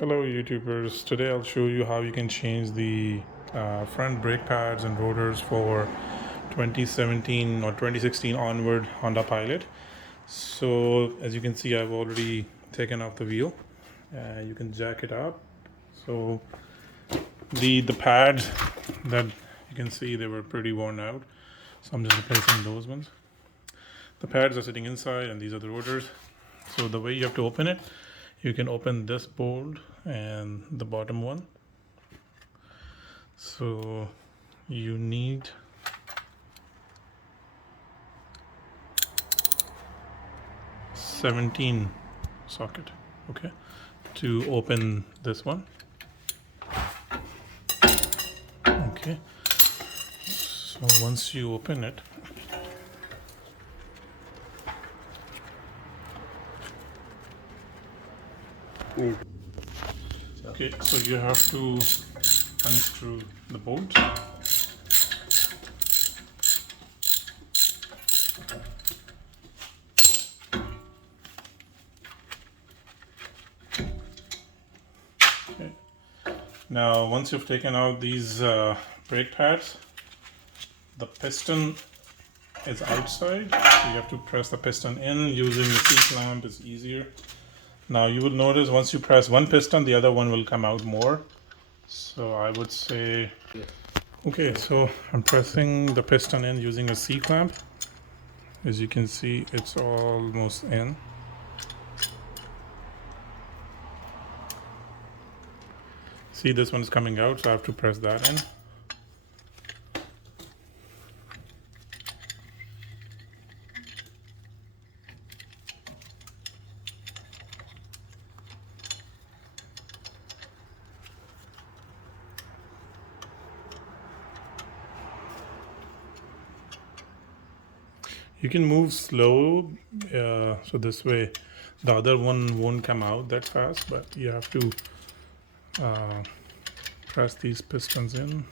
Hello YouTubers, today I'll show you how you can change the front brake pads and rotors for 2017 or 2016 onward Honda Pilot. So as you can see, I've already taken off the wheel. You can jack it up. So the pads that you can see, they were pretty worn out, so I'm just replacing those ones. The pads are sitting inside and these are the rotors. So the way you have to open it, you can open this bolt and the bottom one. So you need '17 socket, okay, to open this one. Okay, so once you open it, okay, so you have to unscrew the bolt. Okay. Now once you've taken out these brake pads, the piston is outside, so you have to press the piston in. Using the C-clamp is easier. Now you will notice once you press one piston, the other one will come out more. So I would say, okay, so I'm pressing the piston in using a C-clamp. As you can see, it's almost in. See, this one is coming out, so I have to press that in. You can move slow, so this way the other one won't come out that fast, but you have to press these pistons in.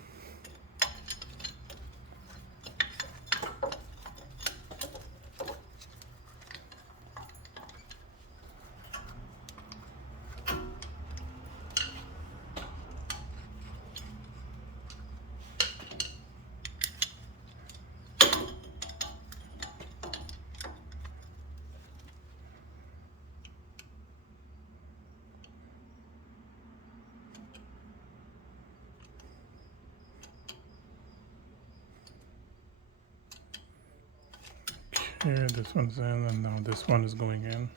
Okay, this one's in, and now this one is going in.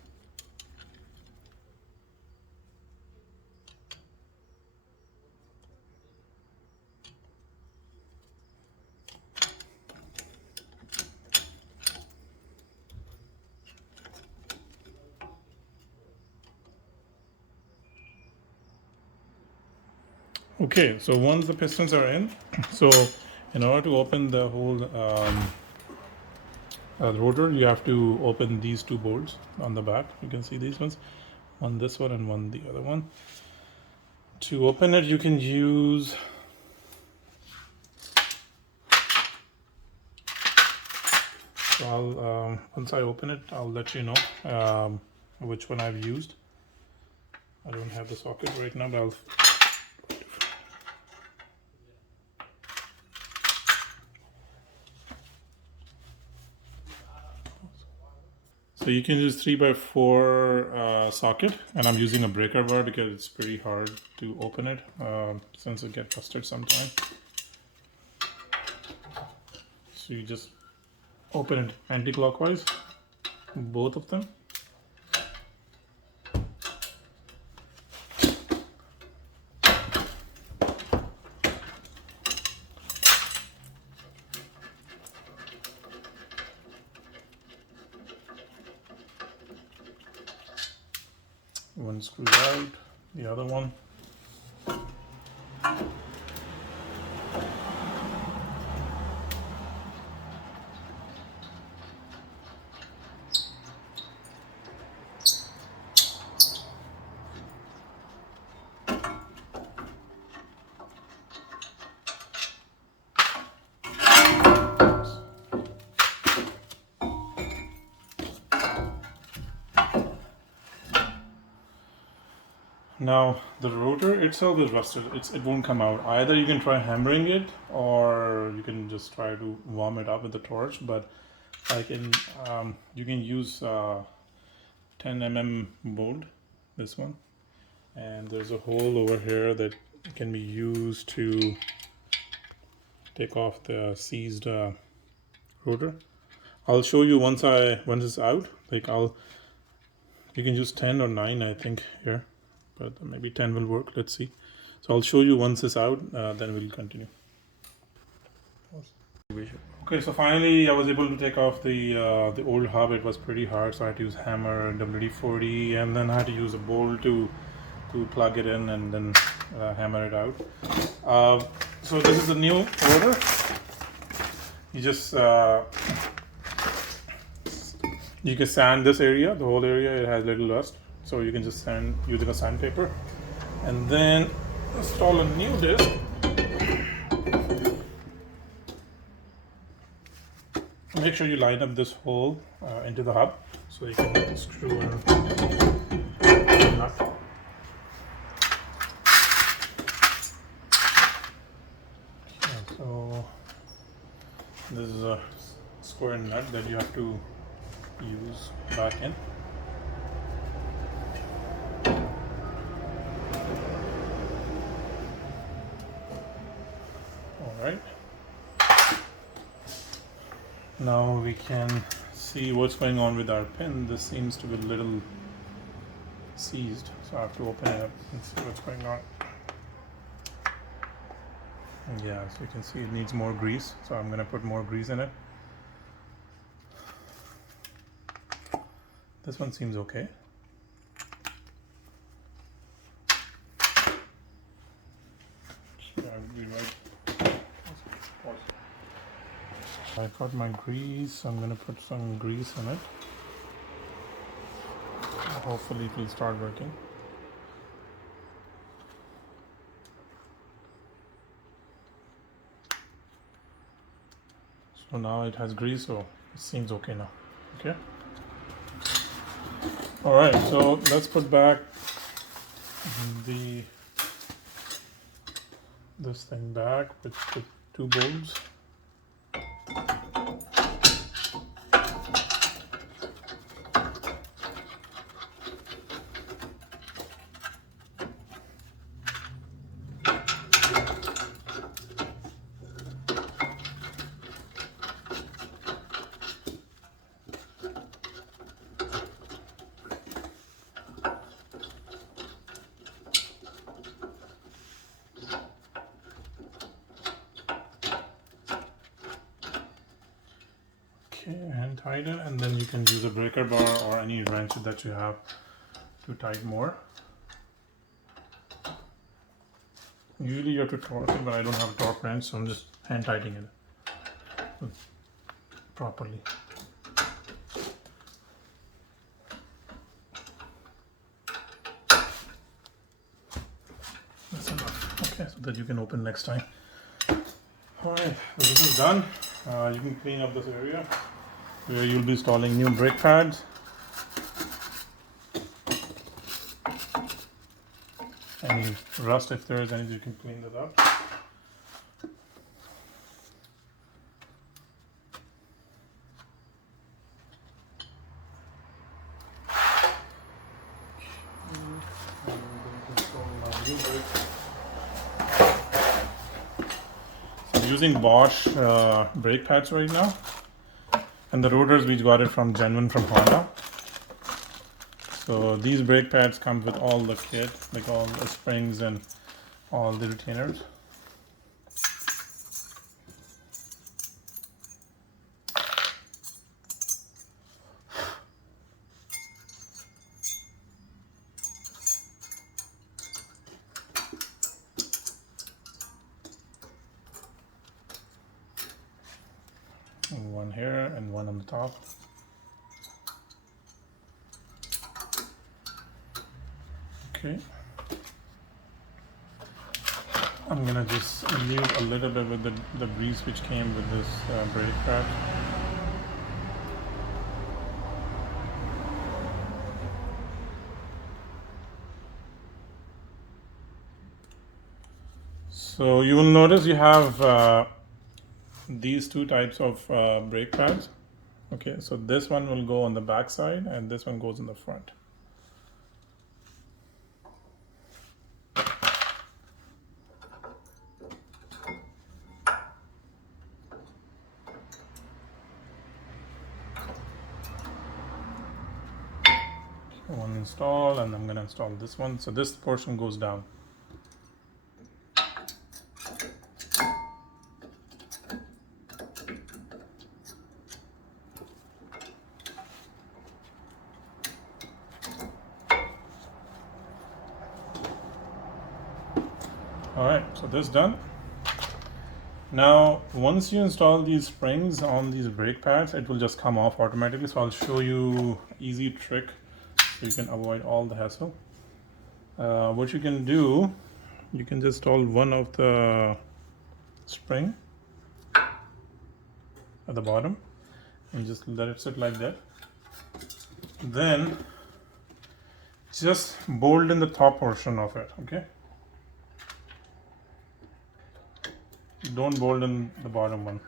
Okay, so once the pistons are in, so in order to open the whole rotor, you have to open these two bolts on the back. You can see these ones, one this one and one the other one. To open it, you can use so I'll once I open it, I'll let you know which one I've used. I don't have the socket right now, but I'll so you can use 3x4 socket, and I'm using a breaker bar because it's pretty hard to open it since it gets busted sometime. So you just open it anti-clockwise, both of them. One screw out, the other one. Now the rotor itself is rusted. It won't come out. Either you can try hammering it, or you can just try to warm it up with the torch. But I can you can use 10 mm bolt, this one, and there's a hole over here that can be used to take off the seized rotor. I'll show you once it's out. Like you can use 10 or 9, I think, here, but maybe 10 will work. Let's see. So I'll show you once it's out, then we'll continue. Okay, so finally I was able to take off the old hub. It was pretty hard, so I had to use hammer, WD-40, and then I had to use a bolt to plug it in and then hammer it out. So this is the new rotor. You just you can sand this area, the whole area. It has little rust, so you can just sand using a sandpaper, and then install a new disc. Make sure you line up this hole into the hub so you can screw in the nut. Okay, so this is a square nut that you have to use back in. All right. Now we can see what's going on with our pin. This seems to be a little seized, so I have to open it up and see what's going on. Yeah, so you can see it needs more grease, so I'm going to put more grease in it. This one seems okay. I've got my grease. I'm going to put some grease in it. Hopefully it will start working. So now it has grease, so it seems okay now. Okay. All right, so let's put back this thing back with the 2 bolts. Okay, and tighten, and then you can use a breaker bar or any wrench that you have to tighten more. Usually you have to torque it, but I don't have a torque wrench, so I'm just hand tightening it properly. That's enough. Okay, so that you can open next time. Alright, so this is done. You can clean up this area where you'll be installing new brake pads. Any rust, if there is any, you can clean that up. Using Bosch brake pads right now, and the rotors we got it from genuine from Honda. So these brake pads come with all the kit, like all the springs and all the retainers. One here and one on the top. Okay. I'm gonna just leave a little bit with the grease which came with this brake pad. So you will notice you have these two types of brake pads. Okay, so this one will go on the back side and this one goes in the front. One install, and I'm going to install this one. So this portion goes down. All right, so this done. Now, once you install these springs on these brake pads, it will just come off automatically. So I'll show you easy trick so you can avoid all the hassle. What you can do, you can just install one of the spring at the bottom and just let it sit like that. Then just bolt in the top portion of it, okay? Don't bolt in the bottom one.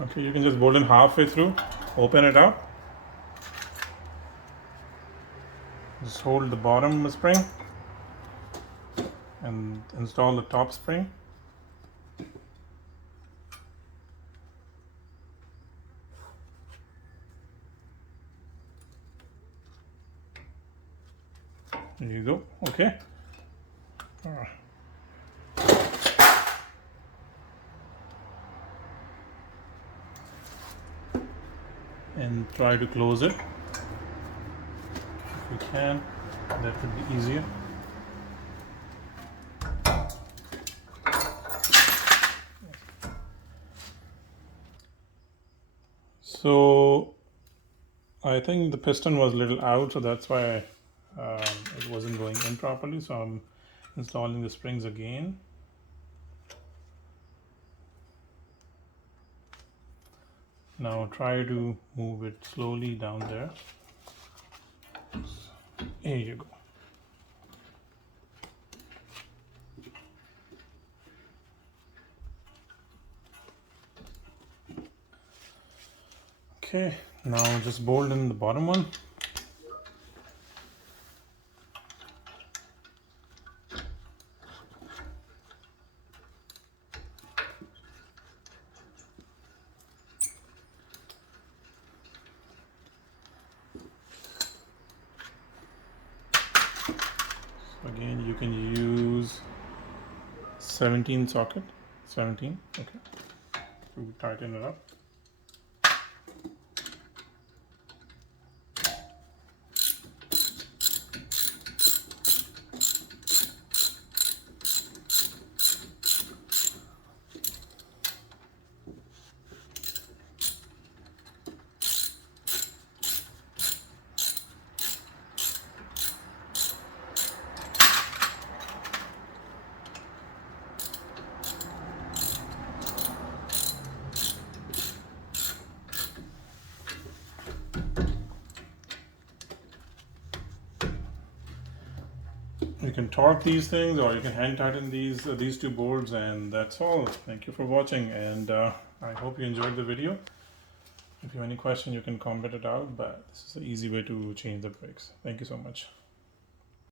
Okay, you can just bolt in halfway through, open it up, just hold the bottom spring and install the top spring. There you go. Okay. And try to close it if you can. That would be easier. So I think the piston was a little out, so that's why it wasn't going in properly. So I'm installing the springs again. Now try to move it slowly down there. Here you go. Okay, now just bolt in the bottom one. Again, you can use 17 socket, 17, okay, to tighten it up. You can torque these things, or you can hand tighten these two boards, and that's all. Thank you for watching, and I hope you enjoyed the video. If you have any question, you can comment it out, but this is an easy way to change the brakes. Thank you so much.